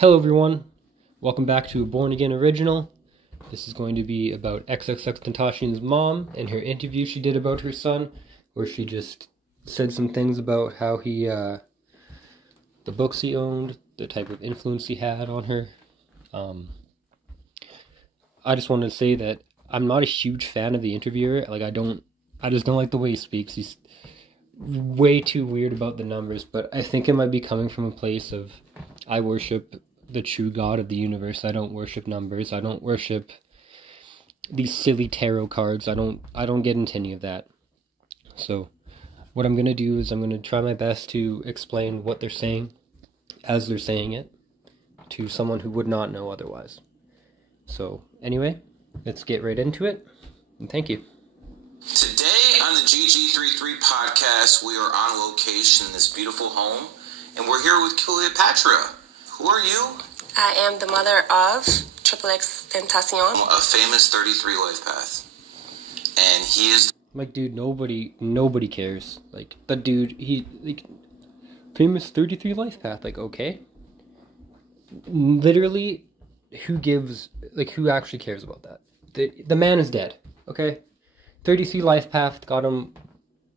Hello everyone, welcome back to a Born Again Original. This is going to be about XXXTentacion's mom and her interview she did about her son, where she just said some things about how he, the books he owned, the type of influence he had on her. I just wanted to say that I'm not a huge fan of the interviewer. I just don't like the way he speaks. He's way too weird about the numbers, but I think it might be coming from a place of, I worship the true God of the universe. I don't worship numbers. I don't worship these silly tarot cards. I don't get into any of that. So what I'm going to do is I'm going to try my best to explain what they're saying as they're saying it to someone who would not know otherwise. So anyway, let's get right into it, and thank you. Today on the GG33 podcast, we are on location in this beautiful home, and we're here with Cleopatra. Who are you? I am the mother of XXXTentacion. A famous 33 life path. And he is... Dude, nobody cares. The dude, famous 33 life path, okay? Literally, who actually cares about that? The man is dead, okay? 33 life path got him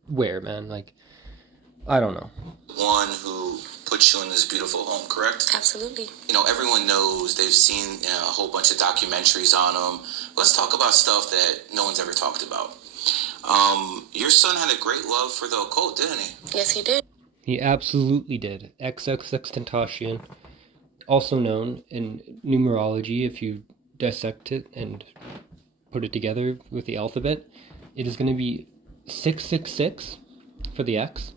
where, man? I don't know. One who put you in this beautiful home, correct? Absolutely. Everyone knows, they've seen a whole bunch of documentaries on him. Let's talk about stuff that no one's ever talked about. Your son had a great love for the occult, didn't he? Yes, he did. He absolutely did. XXXTentacion, also known in numerology, if you dissect it and put it together with the alphabet, it is going to be 666 for the X.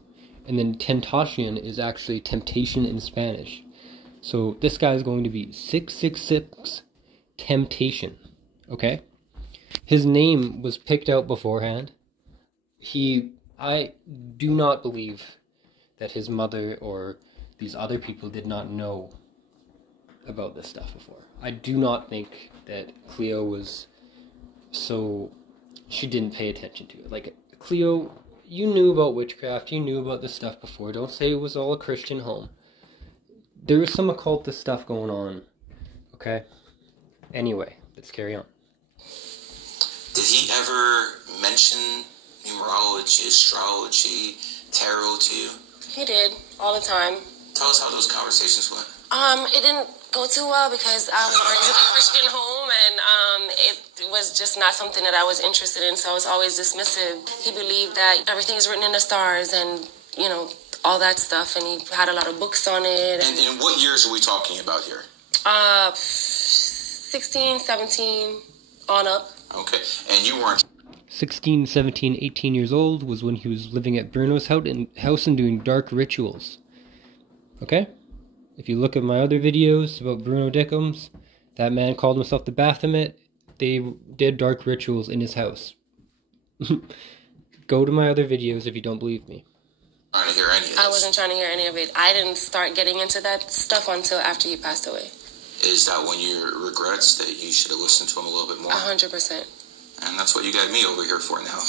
And then Tentacion is actually temptation in Spanish. So this guy is going to be 666 Temptation. Okay? His name was picked out beforehand. I do not believe that his mother or these other people did not know about this stuff before. I do not think that Cleo was she didn't pay attention to it. Cleo, you knew about witchcraft, you knew about this stuff before. Don't say it was all a Christian home. There was some occultist stuff going on, okay? Anyway, let's carry on. Did he ever mention numerology, astrology, tarot to you? He did, all the time. Tell us how those conversations went. It didn't go too well because I was raised in a Christian home, and it was just not something that I was interested in, so I was always dismissive. He believed that everything is written in the stars and, all that stuff, and he had a lot of books on it. And what years are we talking about here? 16, 17, on up. Okay, and you weren't... 16, 17, 18 years old was when he was living at Bruno's house and doing dark rituals. Okay? If you look at my other videos about Bruno Dickums, that man called himself the Baphomet. They did dark rituals in his house. Go to my other videos if you don't believe me. Trying to hear any of this. I wasn't trying to hear any of it. I didn't start getting into that stuff until after he passed away. Is that one of your regrets, that you should have listened to him a little bit more? 100%. And that's what you got me over here for now.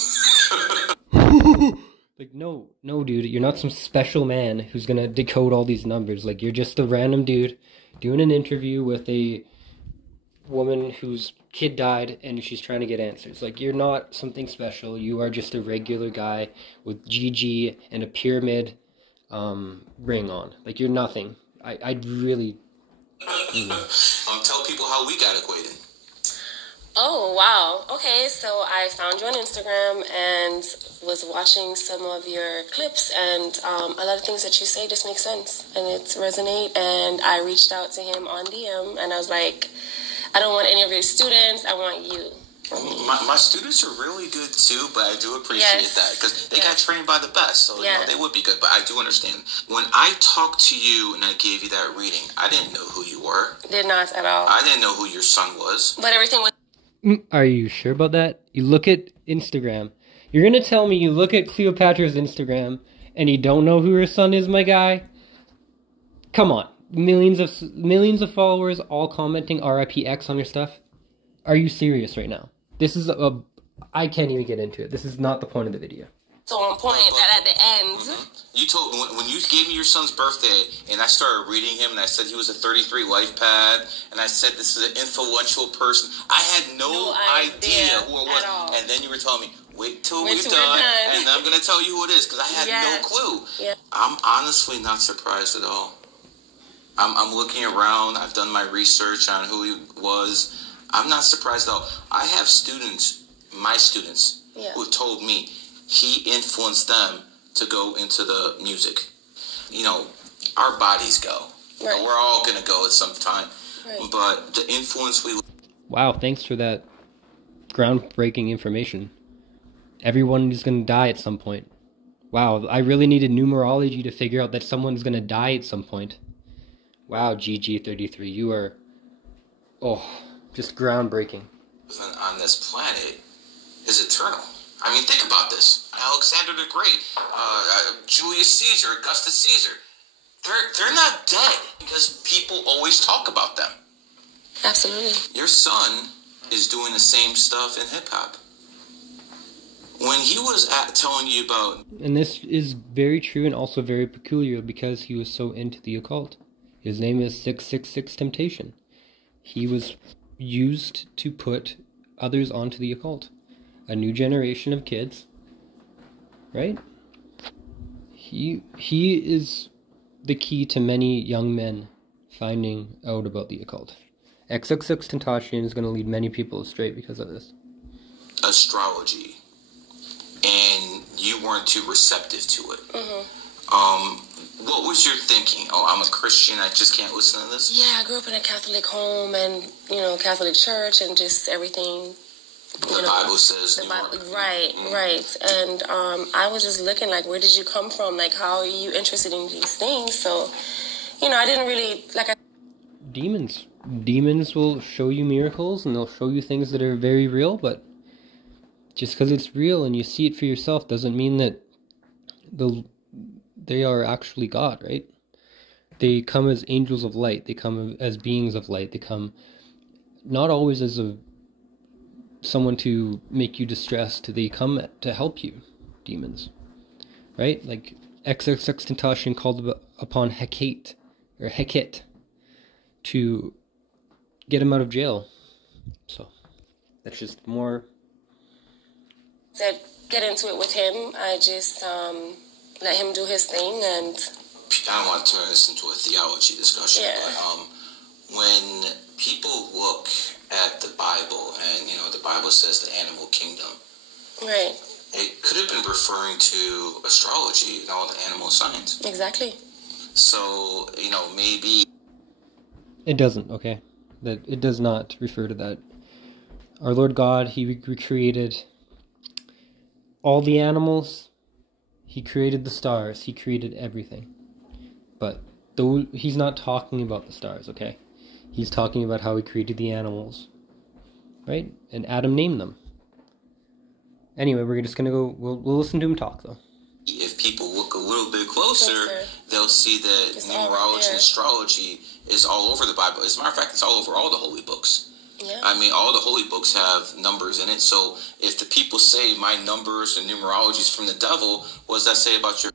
No, dude, you're not some special man who's gonna decode all these numbers. You're just a random dude doing an interview with a woman whose kid died and she's trying to get answers. You're not something special. You are just a regular guy with GG and a pyramid ring on. You're nothing. I'd really... Tell people how we got acquainted. Oh, wow. Okay, so I found you on Instagram and was watching some of your clips, and a lot of things that you say just make sense, and it resonate, and I reached out to him on DM, and I was like, I don't want any of your students, I want you. My students are really good too, but I do appreciate that because they got trained by the best, so they would be good. But I do understand. When I talked to you and I gave you that reading, I didn't know who you were. Did not at all. I didn't know who your son was. But everything was... Are you sure about that? You look at Instagram. You're gonna tell me you look at Cleopatra's Instagram and you don't know who her son is, my guy? Come on. Millions of followers all commenting RIPX on your stuff? Are you serious right now? This is I can't even get into it. This is not the point of the video. So on point that at the end, You told when you gave me your son's birthday, and I started reading him, and I said he was a 33 life pad, and I said this is an influential person. I had no idea who it was, and then you were telling me, wait till we're done, and I'm going to tell you who it is because I had no clue. Yeah. I'm honestly not surprised at all. I'm looking around. I've done my research on who he was. I'm not surprised at all. I have students, my students, who have told me he influenced them to go into the music. You know, our bodies go. Right. We're all going to go at some time. Right. But the influence we... Wow, thanks for that groundbreaking information. Everyone is going to die at some point. Wow, I really needed numerology to figure out that someone's going to die at some point. Wow, GG33, you are... just groundbreaking. On this planet is eternal. I mean, think about this. Alexander the Great, Julius Caesar, Augustus Caesar. They're not dead because people always talk about them. Absolutely. Your son is doing the same stuff in hip-hop. When he was telling you about... And this is very true and also very peculiar because he was so into the occult. His name is XXXTentacion. He was used to put others onto the occult. A new generation of kids, right? He is the key to many young men finding out about the occult. XXXTentacion is going to lead many people astray because of this. Astrology. And you weren't too receptive to it. Mm-hmm. What was your thinking? Oh, I'm a Christian, I just can't listen to this? Yeah, I grew up in a Catholic home and, Catholic church and just everything. The Bible says... Right. And I was just looking like, where did you come from? Like, how are you interested in these things? So, I didn't really... Demons will show you miracles and they'll show you things that are very real, but just because it's real and you see it for yourself doesn't mean that they are actually God, right? They come as angels of light. They come as beings of light. They come not always as someone to make you distressed. They come to help you, demons, right? Like XXXTentacion called upon Hecate to get him out of jail. So that's just more... To get into it with him, I just let him do his thing, and... I don't want to turn this into a theology discussion, but when people look at the Bible, and, the Bible says the animal kingdom. Right. It could have been referring to astrology and all the animal signs. Exactly. So, maybe... It doesn't, okay? That it does not refer to that. Our Lord God, He recreated all the animals. He created the stars. He created everything. But He's not talking about the stars, okay? He's talking about how He created the animals. Right? And Adam named them. Anyway, we're just going to go... We'll listen to him talk, though. If people look a little bit closer, they'll see that numerology and astrology is all over the Bible. As a matter of fact, it's all over all the holy books. Yeah. I mean, all the holy books have numbers in it. So if the people say my numbers and numerology is from the devil, what does that say about your...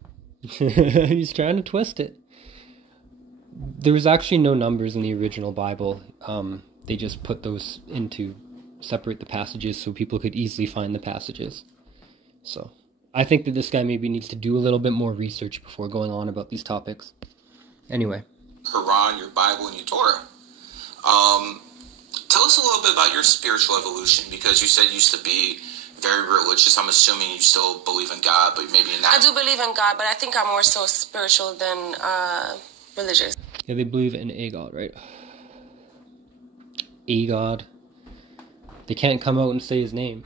He's trying to twist it. There was actually no numbers in the original Bible. They just put those in to separate the passages so people could easily find the passages. So I think that this guy maybe needs to do a little bit more research before going on about these topics. Anyway. Quran, your Bible, and your Torah. Tell us a little bit about your spiritual evolution, because you said you used to be very religious. I'm assuming you still believe in God, but maybe not. I do believe in God, but I think I'm more so spiritual than religious. Yeah, they believe in a God, right? A God. They can't come out and say His name.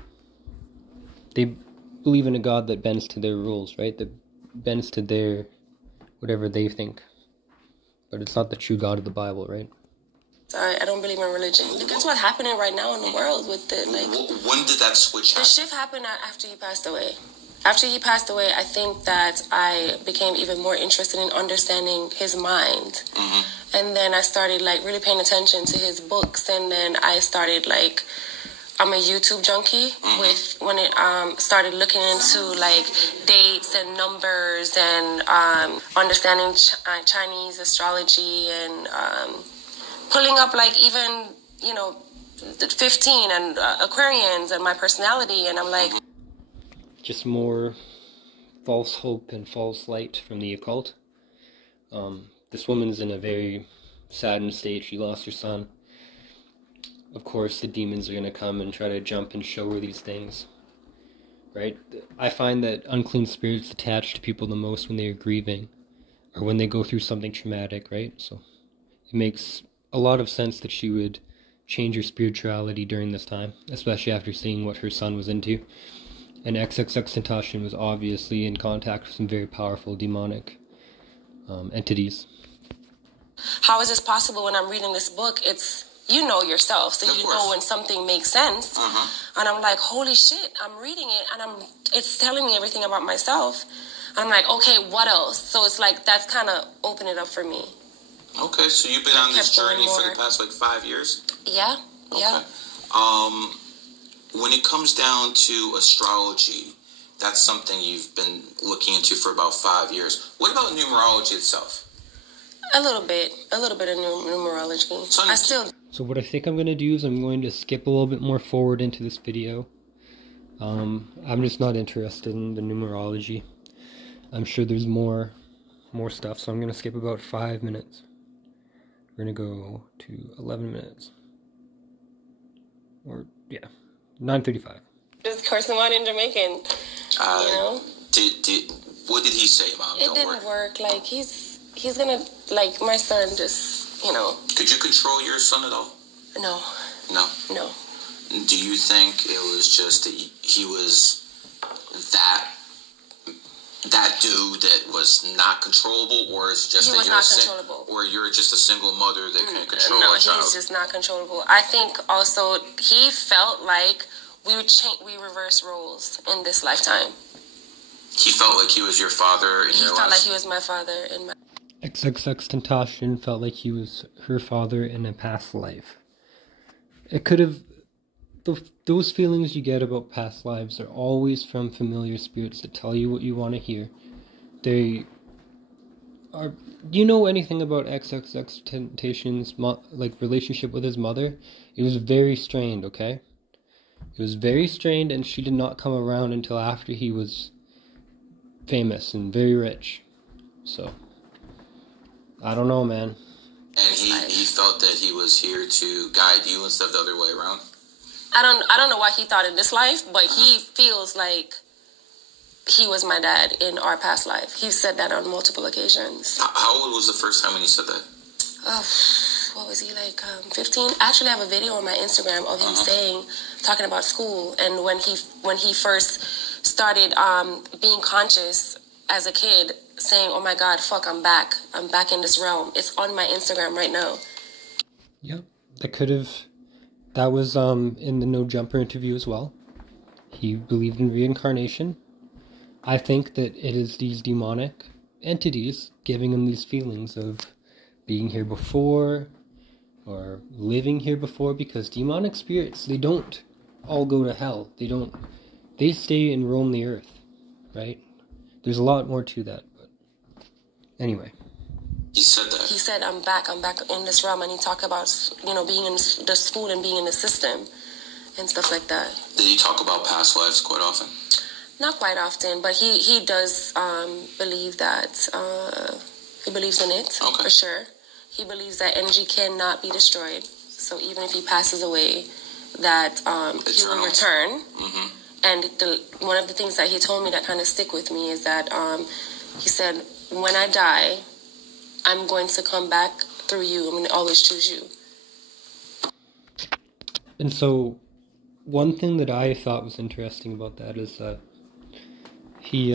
They believe in a God that bends to their rules, right? That bends to their whatever they think. But it's not the true God of the Bible, right? Sorry, I don't believe in religion. That's what's happening right now in the world with the When did that switch happen? The shift happened after he passed away. After he passed away, I think that I became even more interested in understanding his mind. Mm-hmm. And then I started really paying attention to his books, and then I started I'm a YouTube junkie with when it started looking into like dates and numbers and understanding Chinese astrology and pulling up like even 15 and Aquarians and my personality, and I'm like, just more false hope and false light from the occult. This woman's in a very saddened state. She lost her son. Of course, the demons are going to come and try to jump and show her these things, right? I find that unclean spirits attach to people the most when they are grieving or when they go through something traumatic, right? So it makes a lot of sense that she would change her spirituality during this time, especially after seeing what her son was into. And XXXTentacion was obviously in contact with some very powerful demonic entities. How is this possible? When I'm reading this book, it's yourself, so you know when something makes sense. And I'm like, holy shit, I'm reading it and it's telling me everything about myself. I'm like, okay, what else? So it's like that's kind of opening it up for me. Okay, so you've been on this journey for the past 5 years? Yeah. Okay. Yeah. When it comes down to astrology, that's something you've been looking into for about 5 years. What about numerology itself? A little bit of numerology. So what I think I'm going to do is I'm going to skip a little bit more forward into this video. I'm just not interested in the numerology. I'm sure there's more stuff, so I'm going to skip about 5 minutes. We're going to go to 11 minutes. Or, yeah, 9:35. Just cursing out in Jamaican, What did he say about him? It didn't work. Like, he's going to, like, my son just, Could you control your son at all? No. No? No. Do you think it was just that he was that dude that was not controllable, or is just he was not controllable, or you're just a single mother that can't control a child? No, he's just not controllable. I think also he felt like we reverse roles in this lifetime. He felt like he was your father in your life? He felt like he was my father in my... XXXTentacion felt like he was her father in a past life. It could have... Those feelings you get about past lives are always from familiar spirits that tell you what you want to hear. They are... Do you know anything about XXXTentacion's relationship with his mother? It was very strained, okay? It was very strained, and she did not come around until after he was famous and very rich. So, I don't know, man. And he felt that he was here to guide you instead of the other way around? I don't know what he thought in this life, but he feels like he was my dad in our past life. He said that on multiple occasions. How old was the first time when he said that? What was he, like 15? I actually have a video on my Instagram of him talking about school, and when he first started being conscious as a kid, saying, oh my God, fuck, I'm back in this realm. It's on my Instagram right now. Yep, that was in the No Jumper interview as well. He believed in reincarnation. I think that it is these demonic entities giving him these feelings of being here before or living here before, because demonic spirits, they don't all go to hell. They stay and roam the earth, right? There's a lot more to that, but anyway. He said that. He said, I'm back in this realm, and he talked about, being in the school and being in the system and stuff like that. Did he talk about past lives quite often? Not quite often, but he does believe that, he believes in it, for sure. He believes that energy cannot be destroyed, so even if he passes away, that he will return. Mm-hmm. And one of the things that he told me that kind of stick with me is that he said, when I die, I'm going to come back through you. I'm going to always choose you. And so, one thing that I thought was interesting about that is that he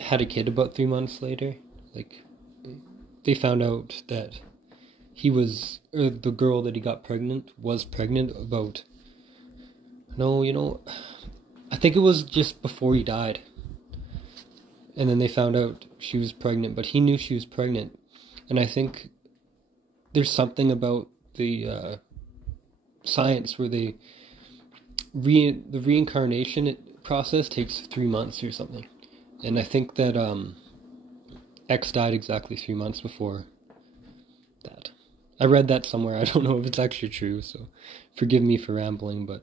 had a kid about 3 months later. Like, they found out that the girl that he got pregnant was pregnant about... I think it was just before he died. And then they found out she was pregnant, but he knew she was pregnant. And I think there's something about the science where they the reincarnation process takes 3 months or something. And I think that X died exactly 3 months before that. I read that somewhere. I don't know if it's actually true, so forgive me for rambling, but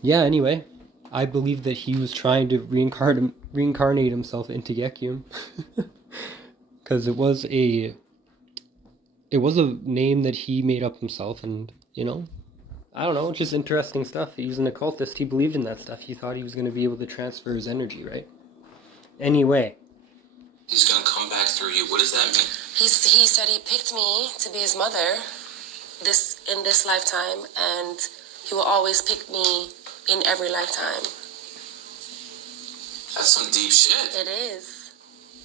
yeah, anyway, I believe that he was trying to reincarnate himself into Gekium. Because it was a name that he made up himself, and, you know, I don't know, just interesting stuff. He's an occultist. He believed in that stuff. He thought he was going to be able to transfer his energy, right? Anyway. He's going to come back through you. What does that mean? He said he picked me to be his mother in this lifetime, and he will always pick me in every lifetime. That's some deep shit. It is.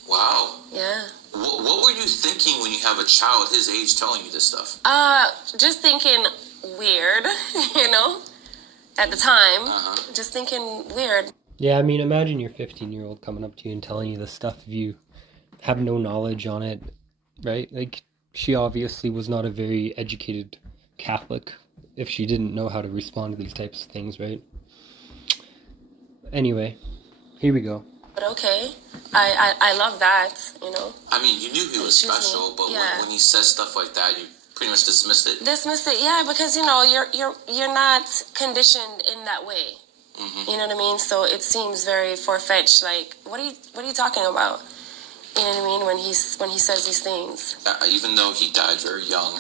Wow. Yeah. What were you thinking when you have a child his age telling you this stuff? Just thinking weird, you know, at the time. Just thinking weird. Yeah, I mean, imagine your 15-year-old coming up to you and telling you this stuff if you have no knowledge on it, right? Like, she obviously was not a very educated Catholic if she didn't know how to respond to these types of things, right? Anyway, here we go. But okay, I love that, you know. I mean, you knew he was special, but yeah. when he says stuff like that, you pretty much dismissed it. Yeah, because, you know, you're not conditioned in that way. You know what I mean? So it seems very far-fetched. Like, what are you talking about? You know what I mean? When he says these things. Even though he died very young,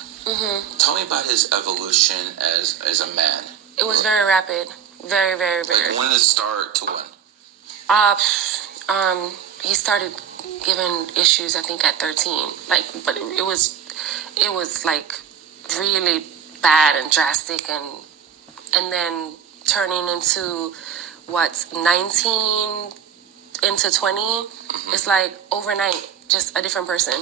tell me about his evolution as a man. It was very rapid, very, very, very. Like, when did it start to when? He started giving issues, I think, at 13. Like, but it was like really bad and drastic, and then turning into 19 into 20. It's like overnight, just a different person.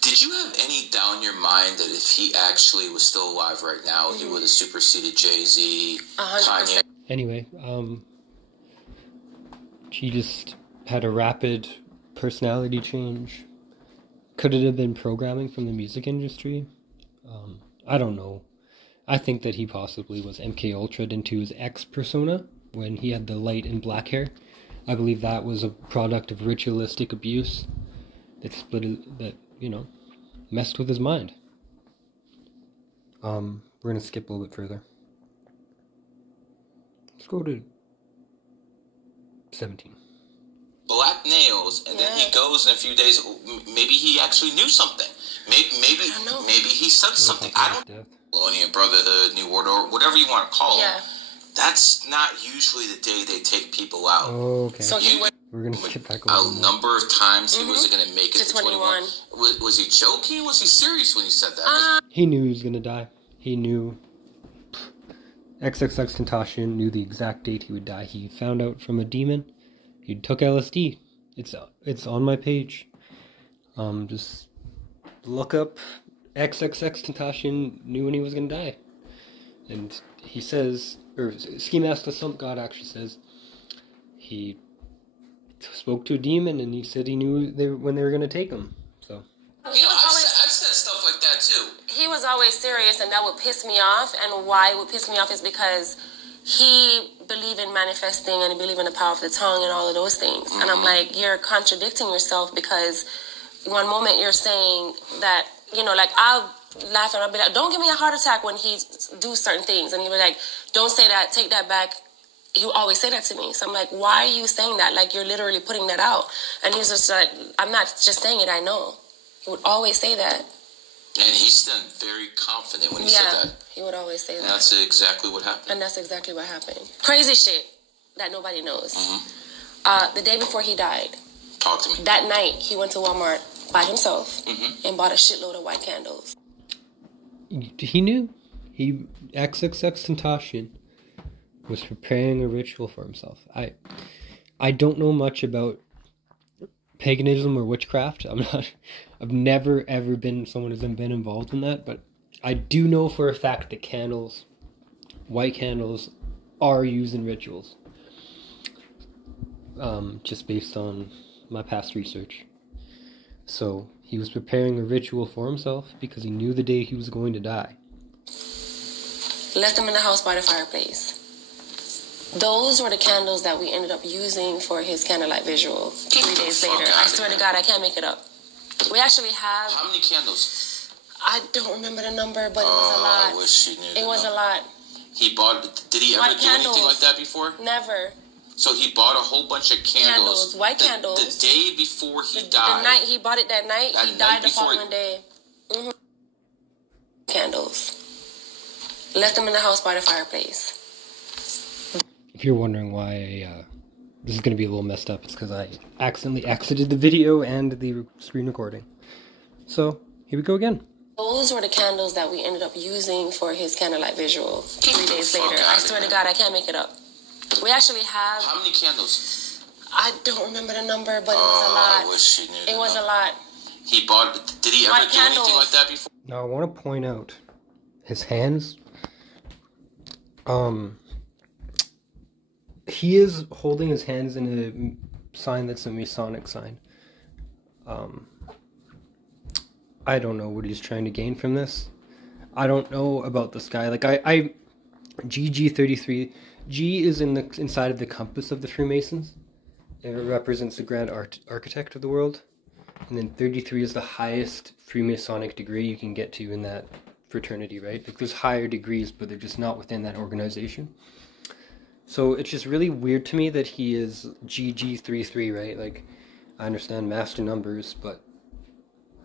Did you have any doubt in your mind that if he actually was still alive right now, he would have superseded Jay-Z, 100%. Kanye? Anyway, she just had a rapid personality change. Could it have been programming from the music industry? I don't know. I think that he possibly was MK Ultra'd into his X persona when he had the light and black hair. I believe that was a product of ritualistic abuse that you know, messed with his mind. We're gonna skip a little bit further. Let's go to 17. Black nails, and then he goes in a few days. Maybe he actually knew something. Maybe he said something. I don't know. Colonial Brotherhood, New World Order, whatever you want to call them. That's not usually the day they take people out. Oh, okay. So we're going to skip back a number of times he wasn't going to make it to 21. 21. Was he joking? Was he serious when he said that? He knew he was going to die. He knew. XXXTentacion knew the exact date he would die. He found out from a demon. He took LSD. It's on my page. Just look up XXXTentacion knew when he was going to die. And he says, or Ski Mask the Sump God actually says, he spoke to a demon and he said he knew when they were going to take him. So. I've said stuff like that too. He was always serious, and that would piss me off. And why it would piss me off is because he believed in manifesting and he believed in the power of the tongue and all of those things. And I'm like, you're contradicting yourself, because one moment you're saying that, you know, like, I'll laugh and I'll be like, don't give me a heart attack when he do certain things. And he'll be like, don't say that, take that back. You always say that to me. So I'm like, why are you saying that? Like, you're literally putting that out. And he's just like, I'm not just saying it, I know. He would always say that. And he's still very confident when he said that. He would always say that. And that's exactly what happened. And that's exactly what happened. Crazy shit that nobody knows. The day before he died. Talk to me. That night, he went to Walmart by himself and bought a shitload of white candles. He knew. XXXTentacion was preparing a ritual for himself. I don't know much about paganism or witchcraft. I've never ever been someone who's been involved in that, but I do know for a fact that white candles, are used in rituals. Just based on my past research. So he was preparing a ritual for himself because he knew the day he was going to die. Left them in the house by the fireplace. Those were the candles that we ended up using for his candlelight visual 3 days later. I swear to God, I can't make it up. We actually have... How many candles? I don't remember the number, but it was a lot. I wish you knew. It was a lot. He bought... Did he ever do anything like that before? Never. So he bought a whole bunch of candles. White candles. The day before he died. The night he bought it that night, he died the following day. Candles. Left them in the house by the fireplace. If you're wondering why this is going to be a little messed up, it's because I accidentally exited the video and the screen recording. So, here we go again. Those were the candles that we ended up using for his candlelight visual 3 days later. I swear to God, I can't make it up. We actually have... How many candles? I don't remember the number, but it was a lot. I wish you knew. It was a lot. He bought... Did he ever do anything like that before? Now, I want to point out his hands. He is holding his hands in a sign that's a Masonic sign. I don't know what he's trying to gain from this. I don't know about this guy. Like, GG33, G is inside of the compass of the Freemasons. It represents the grand architect of the world. And then 33 is the highest Freemasonic degree you can get to in that fraternity, right? Like, there's higher degrees, but they're just not within that organization. So it's just really weird to me that he is GG33, right? Like, I understand master numbers, but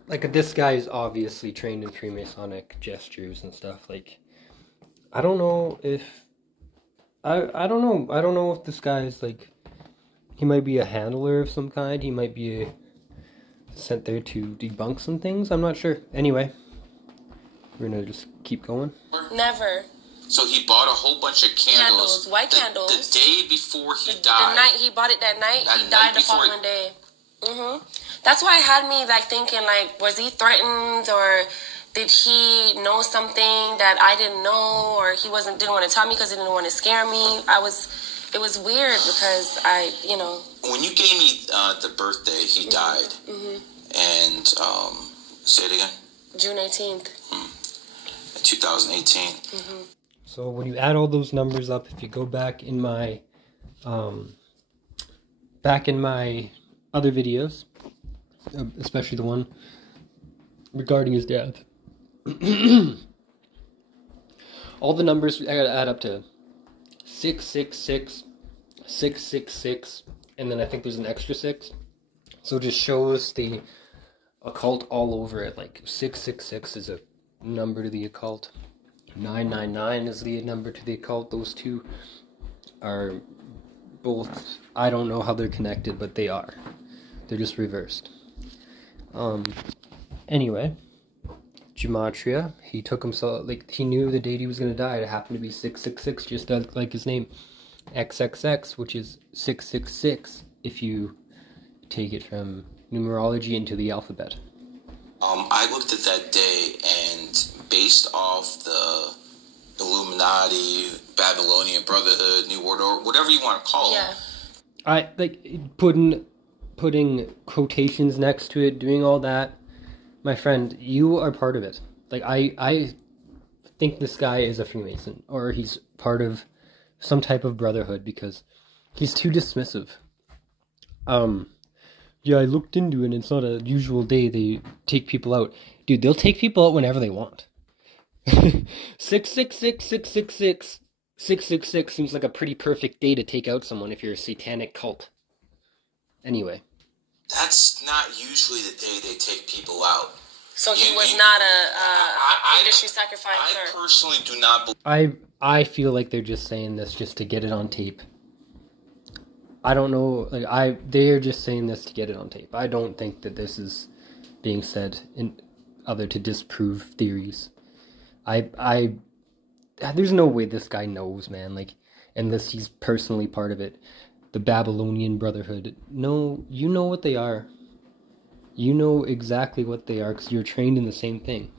like, this guy is obviously trained in Freemasonic gestures and stuff. Like, I don't know if I don't know if this guy is like, he might be a handler of some kind. He might be sent there to debunk some things. I'm not sure. Anyway, we're gonna just keep going. Never. So he bought a whole bunch of candles. White candles. The day before he died. The night he bought it that night, he died the following day. That's why it had me like thinking, like, was he threatened, or did he know something that I didn't know, or he didn't want to tell me because he didn't want to scare me. It was weird because When you gave me the birthday, he died. And say it again. June 18th. 2018. So when you add all those numbers up, if you go back in my other videos, especially the one regarding his death, all the numbers I gotta add up to 666, 666, and then I think there's an extra 6. So it just shows the occult all over it. Like 666 is a number to the occult. 999 is the number to the occult. Those two are both, I don't know how they're connected, but they are. They're just reversed. Anyway, gematria. He took himself, like, he knew the date he was going to die. It happened to be 666, just like his name. XXX, which is 666, if you take it from numerology into the alphabet. I looked at that day, and based off the Illuminati, Babylonian Brotherhood, New World Order, whatever you want to call them. I like putting quotations next to it, doing all that. My friend, you are part of it. Like, I think this guy is a Freemason, or he's part of some type of brotherhood, because he's too dismissive. Yeah, I looked into it, and it's not a usual day they take people out. Dude, they'll take people out whenever they want. 666, 666, 666 seems like a pretty perfect day to take out someone if you're a satanic cult. Anyway. That's not usually the day they take people out. So he was not a industry sacrificer. I personally do not believe... I feel like they're just saying this just to get it on tape. I don't know, like, they're just saying this to get it on tape. I don't think that this is being said in other to disprove theories. There's no way this guy knows, man, like, unless he's personally part of it. The Babylonian Brotherhood. No, you know what they are. You know exactly what they are, because you're trained in the same thing.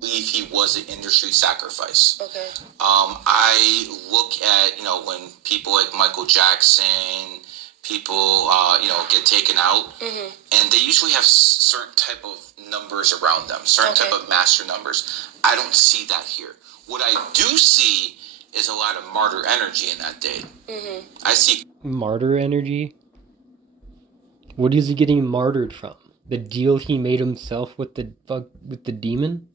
Believe he was an industry sacrifice. Okay. I look at, when people like Michael Jackson, people, get taken out, and they usually have certain type of numbers around them, certain type of master numbers. I don't see that here. What I do see is a lot of martyr energy in that date. I see martyr energy. What is he getting martyred from? The deal he made himself with the demon?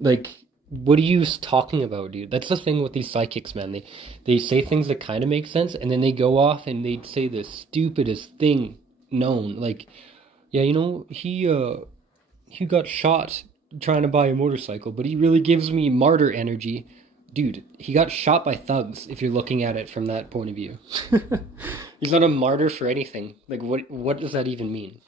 Like, what are you talking about, dude? That's the thing with these psychics, man. They say things that kind of make sense, and then they go off and they say the stupidest thing known. Like, yeah, he got shot trying to buy a motorcycle, but he really gives me martyr energy. Dude, he got shot by thugs, if you're looking at it from that point of view. He's not a martyr for anything. Like, what does that even mean?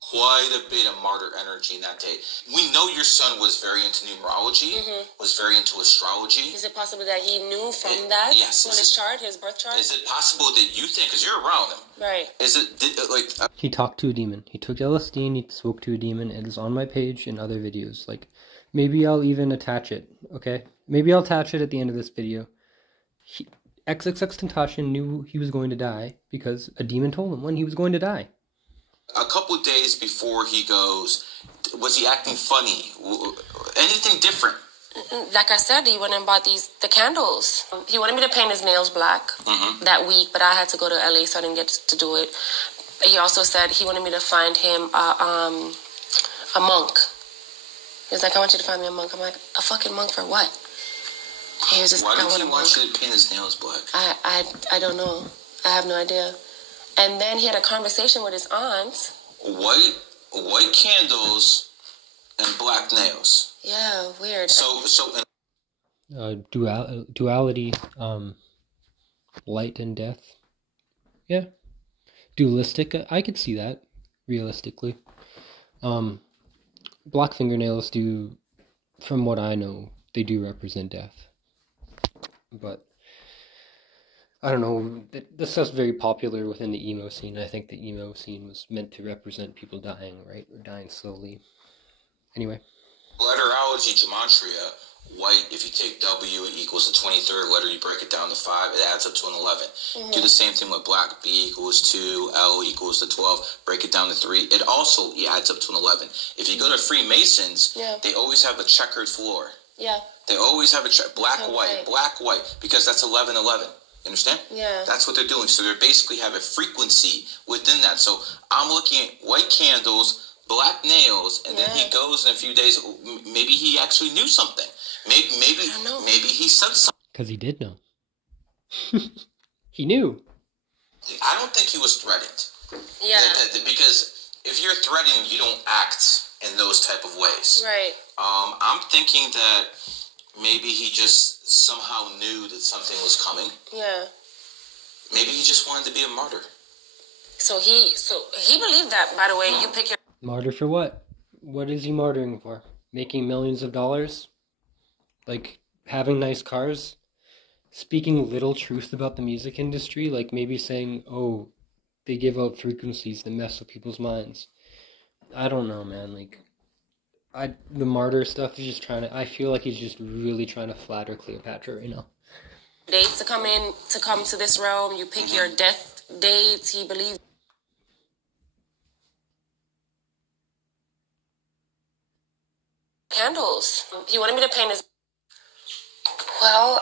Quite a bit of martyr energy in that day. We know your son was very into numerology, was very into astrology. Is it possible that he knew from that? Yes. From his chart, his birth chart? Is it possible that you think, because you're around him. Right. Is it, He talked to a demon. He took LSD and he spoke to a demon. It is on my page and other videos. Like, maybe I'll even attach it, okay? Maybe I'll attach it at the end of this video. XXXTentacion knew he was going to die because a demon told him when he was going to die. A couple of days before he goes, was he acting funny? Anything different? Like I said, he went and bought the candles. He wanted me to paint his nails black that week, but I had to go to LA, so I didn't get to do it. He also said he wanted me to find him a monk. He was like, I want you to find me a monk. I'm like, a fucking monk for what? He was just Why like, did he want you to paint his nails black? I don't know. I have no idea. And then he had a conversation with his aunt. White candles and black nails. Yeah, weird. Duality, light and death. Yeah. Dualistic, I could see that, realistically. Black fingernails do, from what I know, they do represent death. But I don't know, this stuff's very popular within the emo scene. I think the emo scene was meant to represent people dying, right? Or dying slowly. Anyway. Letterology, gematria, white, if you take W, it equals the 23rd letter, you break it down to 5, it adds up to an 11. Do the same thing with black, B equals 2, L equals to 12, break it down to 3, it also adds up to an 11. If you go to Freemasons, they always have a checkered floor. Yeah. They always have a black, white, because that's 11, 11. You understand? Yeah. That's what they're doing. So they basically have a frequency within that. So I'm looking at white candles, black nails, and then he goes in a few days. Maybe he actually knew something. Maybe he said something. Because he did know. He knew. I don't think he was threatened. Yeah. Because if you're threatened, you don't act in those type of ways. Right. I'm thinking that maybe he just somehow knew that something was coming. Yeah. Maybe he just wanted to be a martyr. So he believed that, by the way. You pick your... Martyr for what? What is he martyring for? Making millions of dollars? Like, having nice cars? Speaking little truth about the music industry? Like, maybe saying, oh, they give out frequencies that mess with people's minds. I don't know, man. Like, the martyr stuff is just I feel like he's just really trying to flatter Cleopatra, you know? Dates to come to this realm. You pick your death dates. He believes. Candles. He wanted me to paint his... Well,